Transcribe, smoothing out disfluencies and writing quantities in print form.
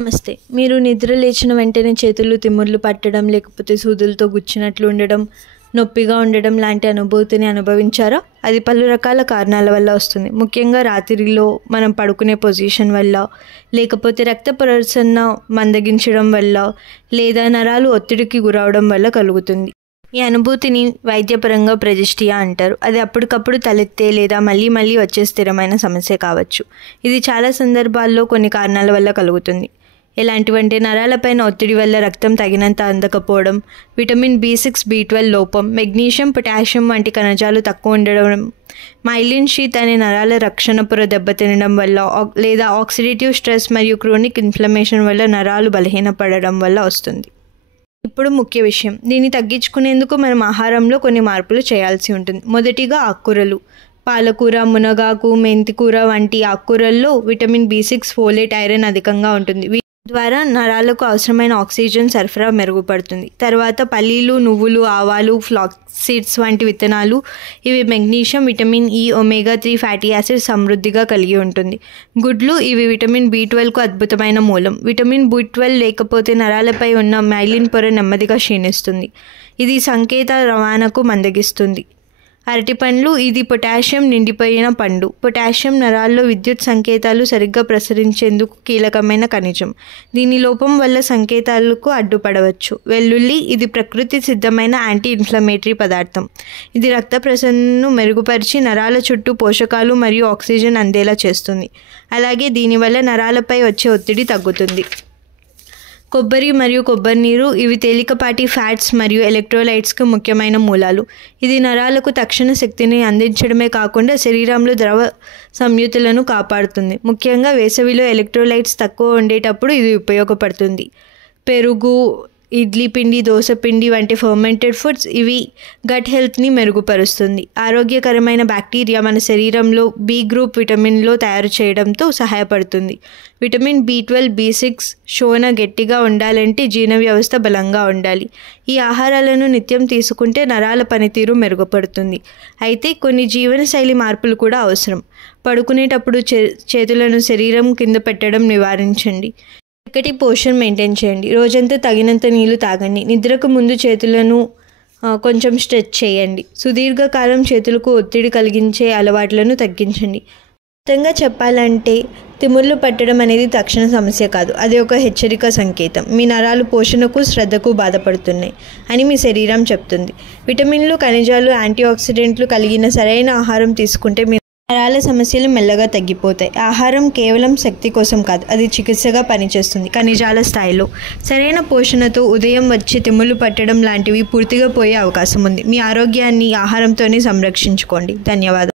నమస్తే. మీరు నిద్ర లేచిన వెంటనే చేతులు తిమ్మిర్లు పట్టడం, లేకపోతే సూదులతో గుచ్చినట్లు ఉండడం, నొప్పిగా ఉండడం లాంటి అనుభూతిని అనుభవించారా? అది పలు రకాల కారణాల వల్ల వస్తుంది. ముఖ్యంగా రాత్రిలో మనం పడుకునే పొజిషన్ వల్ల, లేకపోతే రక్త ప్రసరణ మందగించడం వల్ల, లేదా నరాలు ఒత్తిడికి గురవడం వల్ల కలుగుతుంది. ఈ అనుభూతిని వైద్యపరంగా ప్రజిస్టియా అంటారు. అది అప్పటికప్పుడు తలెత్తే లేదా మళ్ళీ మళ్ళీ వచ్చే స్థిరమైన సమస్య కావచ్చు. ఇది చాలా సందర్భాల్లో కొన్ని కారణాల వల్ల కలుగుతుంది. ఎలాంటివంటే నరాలపైన ఒత్తిడి వల్ల రక్తం తగినంత అందకపోవడం, విటమిన్ B6, B12 లోపం, మెగ్నీషియం, పొటాషియం వంటి ఖనిజాలు తక్కువ ఉండడం, మైలిన్ షీత్ అనే నరాల రక్షణ పొర దెబ్బతినడం వల్ల, లేదా ఆక్సిడేటివ్ స్ట్రెస్ మరియు క్రోనిక్ ఇన్ఫ్లమేషన్ వల్ల నరాలు బలహీనపడడం వల్ల వస్తుంది. ఇప్పుడు ముఖ్య విషయం, దీన్ని తగ్గించుకునేందుకు మనం ఆహారంలో కొన్ని మార్పులు చేయాల్సి ఉంటుంది. మొదటిగా ఆకుకూరలు. పాలకూర, మునగాకు, మెంతికూర వంటి ఆకుకూరల్లో విటమిన్ B6, ఫోలేట్, ఐరన్ అధికంగా ఉంటుంది. వీటి ద్వారా నరాలకు అవసరమైన ఆక్సిజన్ సరఫరా మెరుగుపడుతుంది. తర్వాత పల్లీలు, నువ్వులు, ఆవాలు, ఫ్లాక్స్ సీడ్స్ వంటి విత్తనాలు. ఇవి magnesium, vitamin E, omega-3 fatty acid సమృద్ధిగా కలిగి ఉంటుంది. గుడ్లు. ఇవి విటమిన్ B12కు అద్భుతమైన మూలం. విటమిన్ B12 లేకపోతే నరాలపై ఉన్న మైలిన్ పొర నెమ్మదిగా క్షీణిస్తుంది. ఇది సంకేత రవాణాకు మందగిస్తుంది. అరటిపండ్లు. ఇది పొటాషియం నిండిపోయిన పండు. పొటాషియం నరాల్లో విద్యుత్ సంకేతాలు సరిగ్గా ప్రసరించేందుకు కీలకమైన ఖనిజం. దీని లోపం వల్ల సంకేతాలకు అడ్డుపడవచ్చు. వెల్లుల్లి. ఇది ప్రకృతి సిద్ధమైన యాంటీ ఇన్ఫ్లమేటరీ పదార్థం. ఇది రక్త ప్రసరణను మెరుగుపరిచి నరాల చుట్టూ పోషకాలు మరియు ఆక్సిజన్ అందేలా చేస్తుంది. అలాగే దీనివల్ల నరాలపై వచ్చే ఒత్తిడి తగ్గుతుంది. కొబ్బరి మరియు కొబ్బరి నీరు. ఇవి తేలికపాటి ఫ్యాట్స్ మరియు ఎలక్ట్రోలైట్స్కు ముఖ్యమైన మూలాలు. ఇది నరాలకు తక్షణ శక్తిని అందించడమే కాకుండా శరీరంలో ద్రవ సంయుతులను కాపాడుతుంది. ముఖ్యంగా వేసవిలో ఎలక్ట్రోలైట్స్ తక్కువ ఉండేటప్పుడు ఇది ఉపయోగపడుతుంది. పెరుగు, ఇడ్లీ పిండి, దోస పిండి వంటి ఫర్మెంటెడ్ ఫుడ్స్. ఇవి గట్ హెల్త్ని మెరుగుపరుస్తుంది. ఆరోగ్యకరమైన బ్యాక్టీరియా మన శరీరంలో B గ్రూప్ విటమిన్లో తయారు చేయడంతో సహాయపడుతుంది. విటమిన్ B12, B6 శోణ గట్టిగా ఉండాలంటే జీర్ణ వ్యవస్థ బలంగా ఉండాలి. ఈ ఆహారాలను నిత్యం తీసుకుంటే నరాల పనితీరు మెరుగుపడుతుంది. అయితే కొన్ని జీవనశైలి మార్పులు కూడా అవసరం. పడుకునేటప్పుడు చేతులను శరీరం కింద పెట్టడం నివారించండి. చక్కటి పోషణ మెయింటైన్ చేయండి. రోజంతా తగినంత నీళ్లు తాగండి. నిద్రకు ముందు చేతులను కొంచెం స్ట్రెచ్ చేయండి. సుదీర్ఘకాలం చేతులకు ఒత్తిడి కలిగించే అలవాట్లను తగ్గించండి. మొత్తంగా చెప్పాలంటే తిమ్మిర్లు పట్టడం అనేది తక్షణ సమస్య కాదు. అది ఒక హెచ్చరిక సంకేతం. మీ నరాలు పోషణకు, శ్రద్ధకు బాధపడుతున్నాయి అని మీ శరీరం చెప్తుంది. విటమిన్లు, ఖనిజాలు, యాంటీఆక్సిడెంట్లు కలిగిన సరైన ఆహారం తీసుకుంటే మీ నరాల సమస్యలు మెల్లగా తగ్గిపోతాయి. ఆహారం కేవలం శక్తి కోసం కాదు, అది చికిత్సగా పనిచేస్తుంది. ఖనిజాల స్థాయిలో సరైన పోషణతో ఉదయం వచ్చి తిమ్మిర్లు పట్టడం లాంటివి పూర్తిగా పోయే అవకాశం ఉంది. మీ ఆరోగ్యాన్ని ఆహారంతోనే సంరక్షించుకోండి. ధన్యవాదాలు.